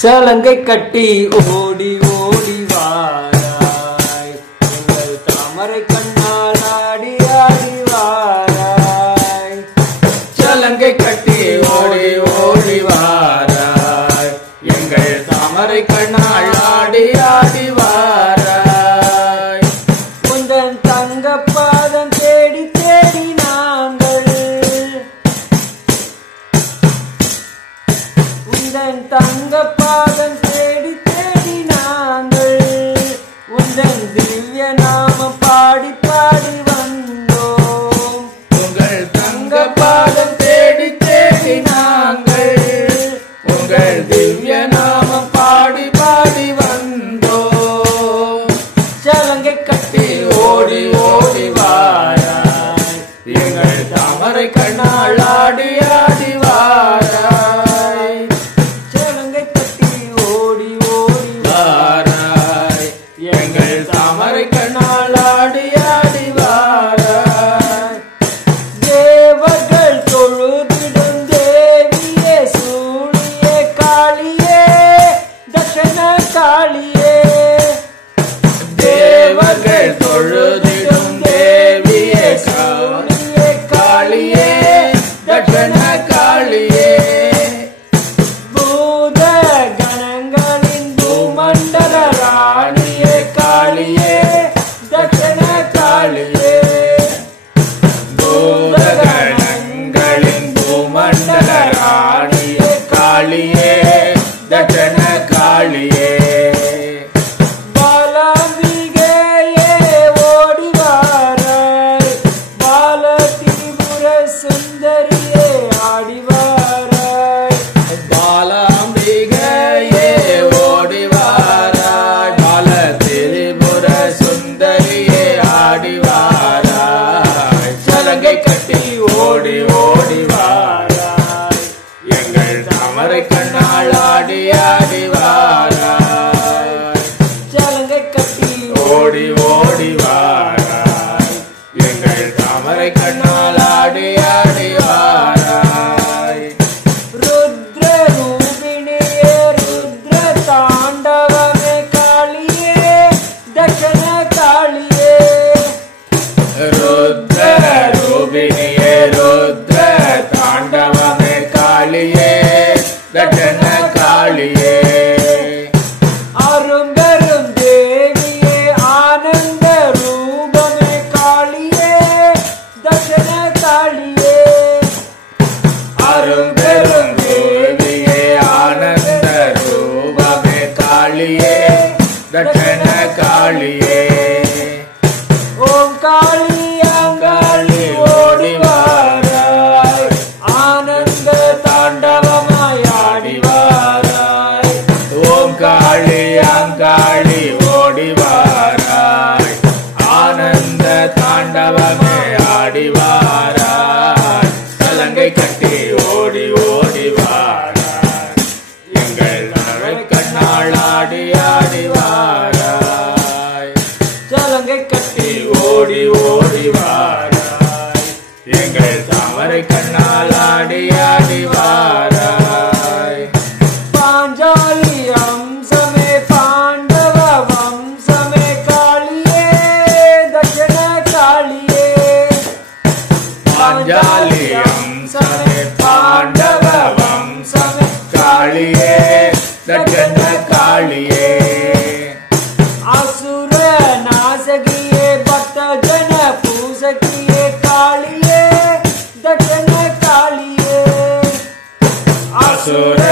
சலங்கை கட்டி ஓடி ஓடி வாராய், எங்கள் தாமரை கண்ணால் ஆடி ஆடி வாராய். சலங்கை கட்டி ஓடி ஓடி வாராய், எங்கள் தாமரை கண்ணால் ஆடி ஆடி வாராய். உந்தன் தங்க பாதம் தேடி தேடி நாங்கள், உந்தன் தங்க பாதம் தேடி தேடி நாங்கள், உந்தன் திவ்ய நாமம் பாடி பாடி வந்தோம். உங்கள் தங்க பாதம் தேடி தேடி நாங்கள், உங்கள் திவ்ய நாமம் பாடி பாடி வந்தோம். சலங்கை கட்டி ஓடி ஓடி வாராய், எங்கள் தாமரை கண்ணால் ஆடி ஆடி வாராய். சலங்கை கட்டி ஓடி ஓடி வாராய், எங்கள் தாமரை கண்ணால் ஆடி ஆடி வாராய். தேவர்கள் தொழுதிடும் தேவியே, சூழியே காளியே, தட்சண காளியே. தேவர்கள் தொழுதிடும் தேவியே, சூழியே காளியே, தட்சண காளியே. பூத கணங்களின் பூமண்டல ராணியே காளியே, தட்சண காளியே. பூதகணங்களின் பூமண்டல ராணியே காளியே, தட்சண காளியே. பாலாம்பிகையே ஓடி வாராய், பால திரிபுர சுந்தரியே ஆடி வாராய். பாலாம்பிகையே ஓடி வாராய், பால திரிபுர சுந்தரியே ஆடி வாராய். சலங்கை கட்டி ஓடி ஓடி வாராய், எங்கள் தாமரை கண்ணால் ஆடி ஆடி வாராய். சலங்கை கட்டி ஓடி ஓடி வாராய், எங்கள் தாமரை கண்ணால் ஆடி ஆடி வாராய். ருத்ர ரூபிணியே, ருத்ர தாண்டவமே காளியே, தட்சண காளியே. ருத்ர ரூபிணியே, ருத்ர தாண்டவமே காளியே, தட்சண காளியே. அரும்பெரும் தேவியே, ஆனந்த ரூபமே காளியே, தட்சண காளியே. அரும்பெரும் தேவியே, ஆனந்த ரூபமே காளியே, தட்சண காளியே. ஓம் காளி அங்காளி ஓடி வாராய், ஆனந்த தாண்டவமாய் ஆடி வாராய். ஓம் காளி அங்காளி ஓடி வாராய், ஆனந்த தாண்டவமே ஆடி வாராய். சலங்கை கட்டி ஓடி ஓடி வாராய், எங்கள் தாமரை கண்ணால் ஆடி ஆடி வாராய். சலங்கை கட்டி ஓடி ஓடி வாராய், எங்கள் தாமரை கண்ணால் ஆடி ஆடி வாராய். பாஞ்சாலி அம்சமே, பாண்டவ வம்சமே காளியே, தட்சண காளியே. பாஞ்சாலி அம்சமே, பாண்டவ வம்சமே காளியே, தட்சண காளியே. அசுர நாசகியே, பக்த ஜன பூசகியே காளியே, தட்சண காளியே. அசுர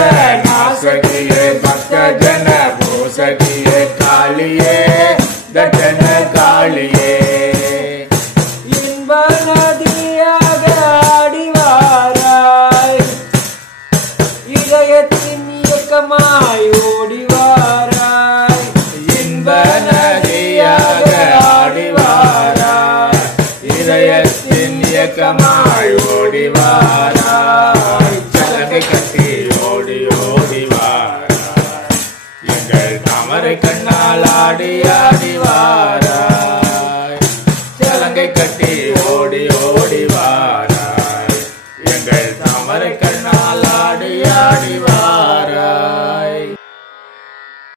நாசகியே, பக்த ஜன பூசகியே காளியே, தட்சண காளியே. இன்ப நதியாக ஆடி வாராய், இதயத்தின் இயக்கமாய் ஓடி வாராய். இன்ப நதியாக ஆடி வாராய், இதயத்தின் இயக்கமாய் ஓடி வாராய். சலங்கை கட்டி ஓடி ஓடி வாராய், எங்கள் தாமரை கண்ணால் ஆடி ஆடி வாராய்.